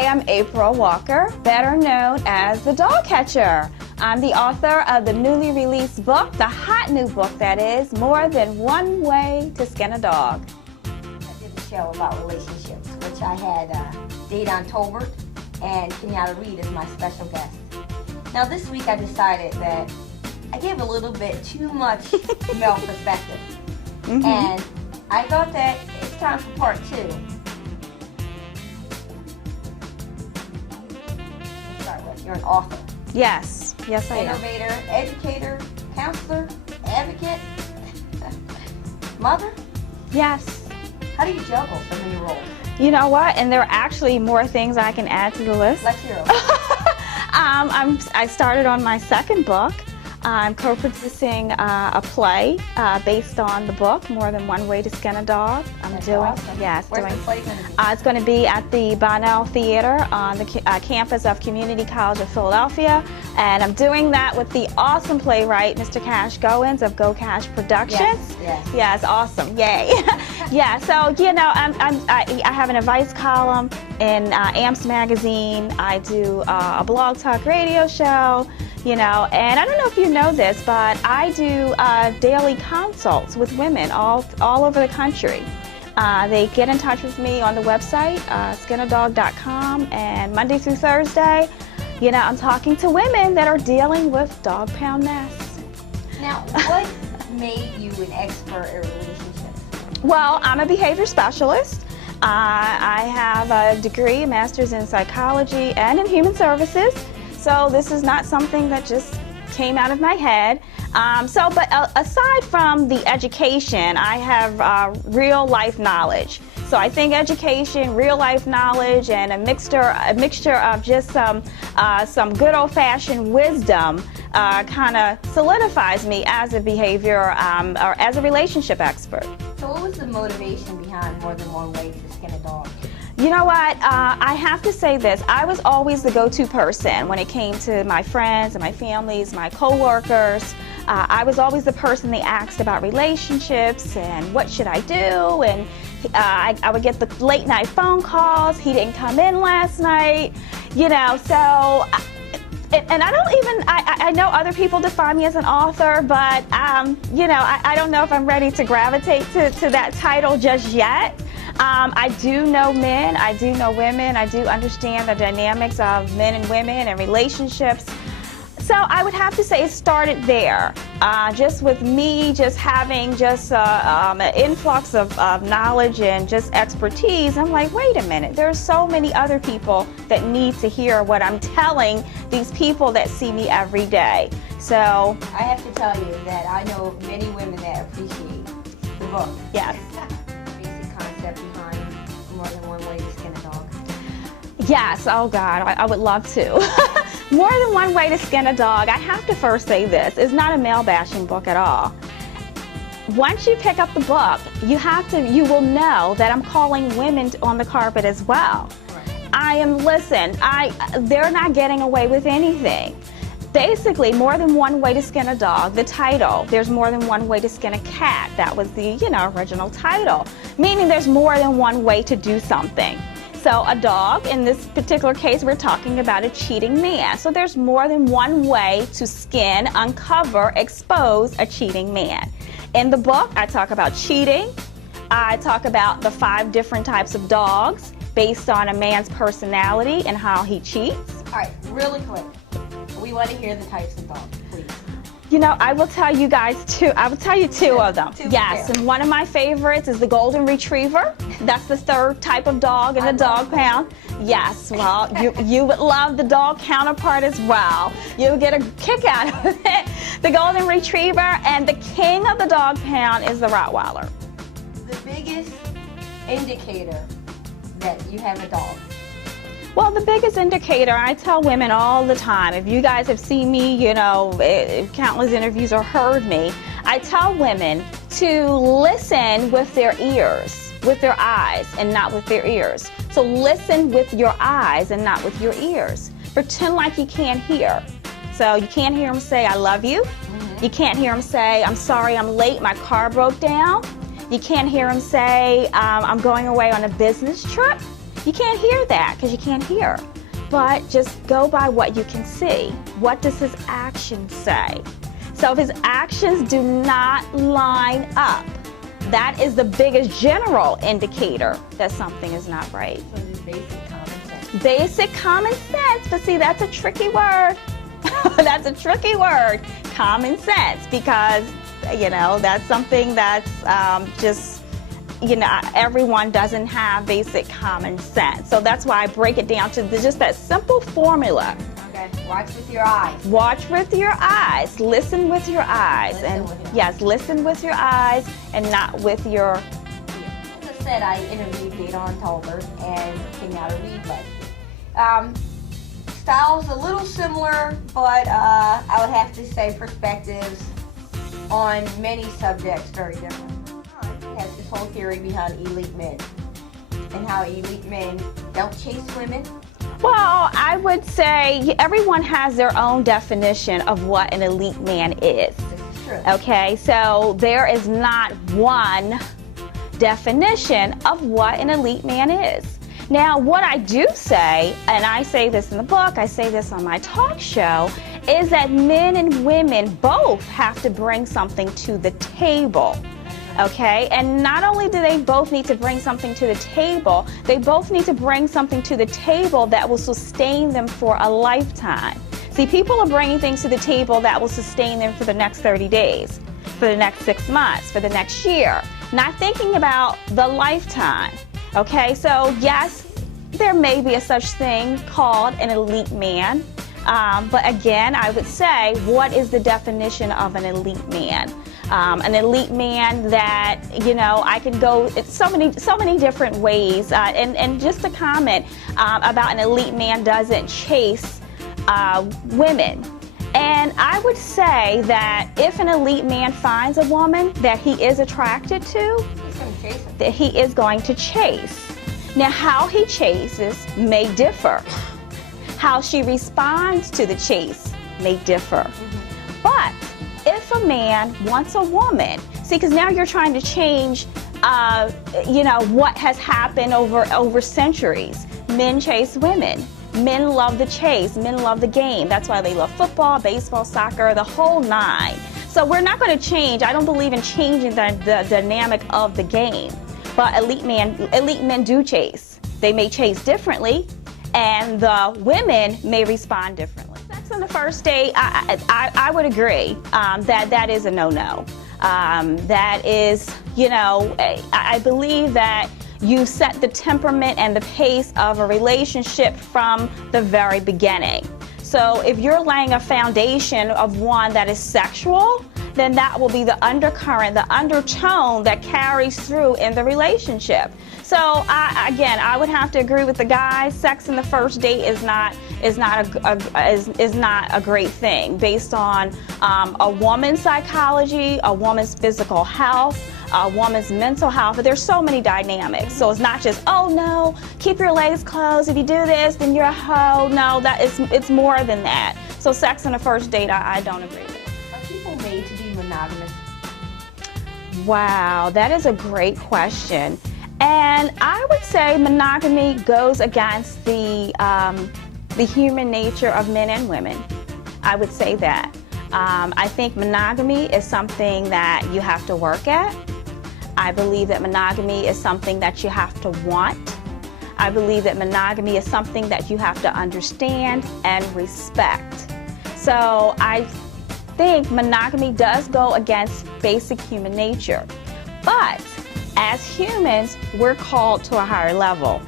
Hi, I'm April Walker, better known as the Dog Catcher. I'm the author of the newly released book, the hot new book that is, More Than One Way to Skin a Dog. I did a show about relationships, which I had Dayton Tolbert and Kenyatta Reed as my special guest. Now this week I decided that I gave a little bit too much male perspective. And I thought that it's time for part 2. Let's start with, you're an author. Yes, yes I am. Innovator, educator, counselor, advocate, mother? Yes. How do you juggle so many roles? You know what? And there are actually more things I can add to the list. Let's hear them. I started on my second book. I'm co-producing a play based on the book, More Than One Way to Skin a Dog. That's awesome. Yes. Where's the play going to be? It's going to be at the Bonnell Theater on the campus of Community College of Philadelphia. And I'm doing that with the awesome playwright, Mr. Cash Goins of Go Cash Productions. Yes, awesome. Yay. Yeah, so, you know, I have an advice column in AMPS magazine. I do a blog talk radio show. You know, and I don't know if you know this, but I do daily consults with women all over the country. They get in touch with me on the website, skinadog.com, and Monday through Thursday, you know, I'm talking to women that are dealing with dog pound mess. Now, what made you an expert at relationships? Well, I'm a behavior specialist. I have a degree, a master's in psychology and in human services. So this is not something that just came out of my head. But aside from the education, I have real life knowledge. So I think education, real life knowledge, and a mixture of just some good old-fashioned wisdom kind of solidifies me as a behavior or as a relationship expert. So what was the motivation behind More Than One Way to Skin a Dog? You know what, I have to say this, I was always the go-to person when it came to my friends and my families, my co-workers. I was always the person they asked about relationships and what should I do, and I would get the late night phone calls, he didn't come in last night, you know, so, and I don't even, I know other people define me as an author, but, you know, I don't know if I'm ready to gravitate to that title just yet. I do know men, I do know women, I do understand the dynamics of men and women and relationships. So I would have to say it started there, just with me just having just an influx of knowledge and just expertise. I'm like, wait a minute, there's so many other people that need to hear what I'm telling these people that see me every day. So I have to tell you that I know many women that appreciate the book. Yes. Behind More Than One Way to Skin a Dog? Yes, oh God, I would love to. More Than One Way to Skin a Dog, I have to first say this, is not a male bashing book at all. Once you pick up the book, you will know that I'm calling women on the carpet as well. Right. They're not getting away with anything. Basically, More Than One Way to Skin a Dog, the title, there's more than one way to skin a cat. That was the, you know, original title, meaning there's more than one way to do something. So a dog, in this particular case, we're talking about a cheating man. So there's more than one way to skin, uncover, expose a cheating man. In the book, I talk about cheating. I talk about the 5 different types of dogs based on a man's personality and how he cheats. All right, really quick. We want to hear the types of dogs, please. You know, I will tell you guys two. I will tell you two of them. Yes, there. And one of my favorites is the Golden Retriever. That's the 3rd type of dog in the dog pound. Yes, well, you would love the dog counterpart as well. You'll get a kick out of it. The Golden Retriever, and the king of the dog pound is the Rottweiler. The biggest indicator that you have a dog? Well, the biggest indicator, I tell women all the time, if you guys have seen me, you know, countless interviews or heard me, I tell women to listen with their ears, with their eyes, and not with their ears. So listen with your eyes and not with your ears. Pretend like you can't hear. So you can't hear them say, I love you. You can't hear them say, I'm sorry I'm late, my car broke down. You can't hear them say, I'm going away on a business trip. You can't hear that because you can't hear. But just go by what you can see. What does his actions say? So if his actions do not line up, that is the biggest general indicator that something is not right. So just basic common sense. Basic common sense, but see, that's a tricky word. That's a tricky word, common sense, because, that's something that's just, everyone doesn't have basic common sense. So that's why I break it down to just that simple formula. Okay, watch with your eyes. Watch with your eyes, listen with your eyes, yes, listen with your eyes and not with your... As I said, I interviewed Dayton Tolbert and Kenyatta Reed. Styles a little similar, but I would have to say perspectives on many subjects very different. He has this whole theory behind elite men and how elite men don't chase women. Well, I would say everyone has their own definition of what an elite man is. This is true. Okay, so there is not one definition of what an elite man is. Now, what I do say, and I say this in the book, I say this on my talk show, is that men and women both have to bring something to the table. Okay, and not only do they both need to bring something to the table, they both need to bring something to the table that will sustain them for a lifetime. See, people are bringing things to the table that will sustain them for the next 30 days, for the next 6 months, for the next year, not thinking about the lifetime. Okay, so yes, there may be a such thing called an elite man, but again, I would say, what is the definition of an elite man? An elite man that, I can go so many different ways. And just a comment about an elite man doesn't chase women. And I would say that if an elite man finds a woman that he is attracted to, that he is going to chase. Now, how he chases may differ. How she responds to the chase may differ. But if a man wants a woman, see, because now you're trying to change, what has happened over centuries. Men chase women. Men love the chase. Men love the game. That's why they love football, baseball, soccer, the whole nine. So we're not going to change. I don't believe in changing the dynamic of the game. But elite men do chase. They may chase differently, and the women may respond differently. Sex on the first date, I would agree that is a no-no. That is, I believe that you set the temperament and the pace of a relationship from the very beginning. So if you're laying a foundation of one that is sexual, then that will be the undercurrent, the undertone that carries through in the relationship. So I would have to agree with the guys. Sex in the first date is not a great thing based on a woman's psychology, a woman's physical health, a woman's mental health. But there's so many dynamics. So it's not just, oh no, keep your legs closed. If you do this, then you're a hoe. No, it's more than that. So sex on the first date, I don't agree with. Are people made to be monogamous? Wow, that is a great question. And I would say monogamy goes against the human nature of men and women. I would say that. I think monogamy is something that you have to work at. I believe that monogamy is something that you have to want. I believe that monogamy is something that you have to understand and respect. So I think monogamy does go against basic human nature. But as humans, we're called to a higher level.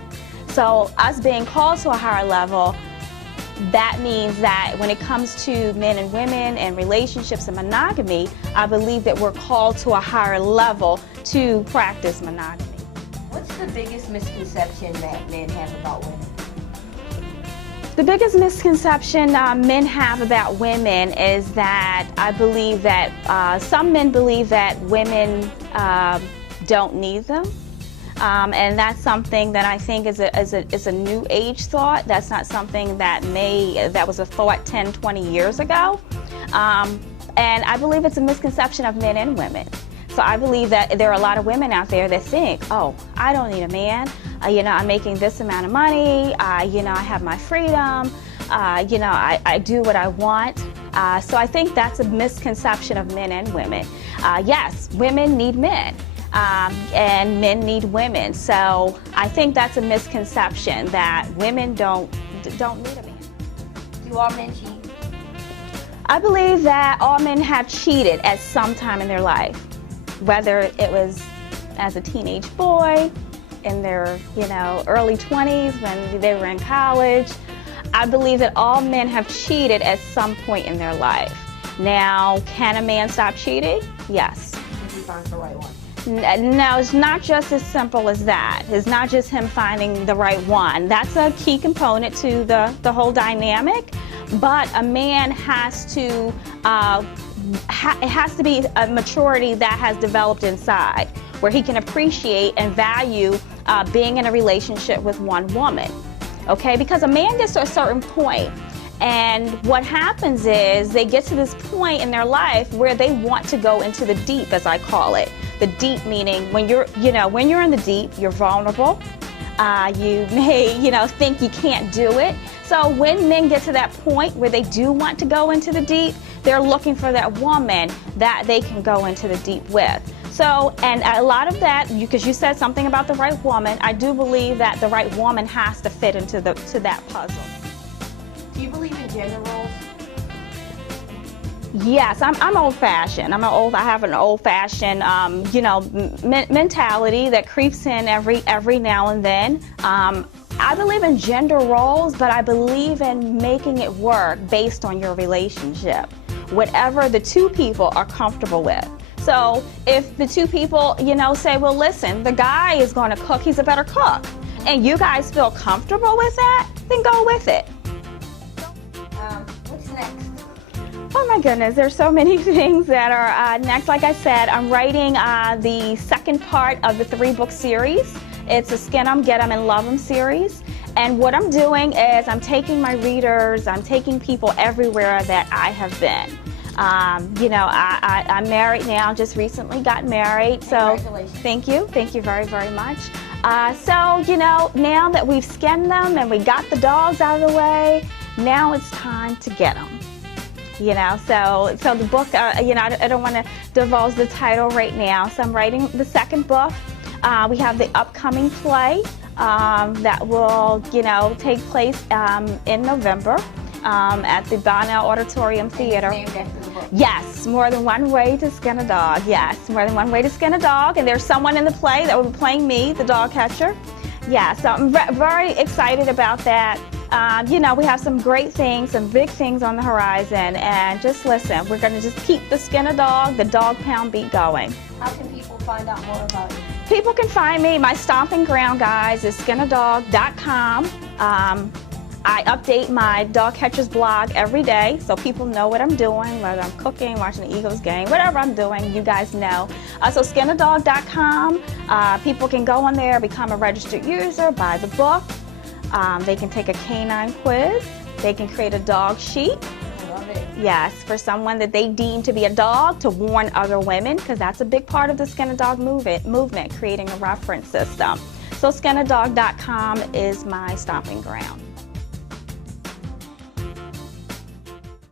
So us being called to a higher level, that means that when it comes to men and women and relationships and monogamy, I believe that we're called to a higher level to practice monogamy. What's the biggest misconception that men have about women? The biggest misconception men have about women is that I believe that some men believe that women don't need them. And that's something that I think is a new age thought. That's not something that was a thought 10, 20 years ago. And I believe it's a misconception of men and women. So I believe that there are a lot of women out there that think, oh, I don't need a man. I'm making this amount of money. I have my freedom. I do what I want. So I think that's a misconception of men and women. Yes, women need men. And men need women. So I think that's a misconception that women don't need a man. Do all men cheat? I believe that all men have cheated at some time in their life, whether it was as a teenage boy, in their early 20s, when they were in college. I believe that all men have cheated at some point in their life. Now, can a man stop cheating? Yes. If he finds the right one. No, it's not just as simple as that. It's not just him finding the right one. That's a key component to the whole dynamic. But a man has to, it has to be a maturity that has developed inside, where he can appreciate and value being in a relationship with one woman. Okay, because a man gets to a certain point, and what happens is they get to this point in their life where they want to go into the deep, as I call it. The deep meaning when you're in the deep, you're vulnerable. You may, think you can't do it. So when men get to that point where they do want to go into the deep, they're looking for that woman that they can go into the deep with. So, and a lot of that, because you said something about the right woman, I do believe that the right woman has to fit into that puzzle. Do you believe in gender roles? Yes, I'm old-fashioned. I have an old-fashioned, mentality that creeps in every now and then. I believe in gender roles, but I believe in making it work based on your relationship, whatever the two people are comfortable with. So if the two people, say, well, listen, the guy is going to cook, he's a better cook, and you guys feel comfortable with that, then go with it. What's next? Oh my goodness, there's so many things that are next. Like I said, I'm writing the second part of the 3-book series. It's a Skin 'em, Get 'em, and Love 'em series. And what I'm doing is I'm taking my readers, I'm taking people everywhere that I have been. I'm married now, just recently got married. So thank you very, very much. So, now that we've skinned them and we got the dogs out of the way, now it's time to get them. So the book, I don't want to divulge the title right now. So I'm writing the second book. We have the upcoming play that will, take place in November at the Bonnell Auditorium Theater. Named after the book. Yes, More Than One Way to Skin a Dog. Yes, More Than One Way to Skin a Dog. And there's someone in the play that will be playing me, the dog catcher. Yeah, so I'm very excited about that. We have some great things, some big things on the horizon, and just listen, we're going to just keep the Skin a Dog, the dog pound beat going. How can people find out more about you? People can find me, my stomping ground, guys, is skinadog.com. I update my dog catchers blog every day, so people know what I'm doing, whether I'm cooking, watching the Eagles game, whatever I'm doing, you guys know. So skinadog.com, people can go on there, become a registered user, buy the book. They can take a canine quiz. They can create a dog sheet. I love it. Yes, for someone that they deem to be a dog, to warn other women, because that's a big part of the Skin a Dog movement, creating a reference system. So skinadog.com is my stomping ground.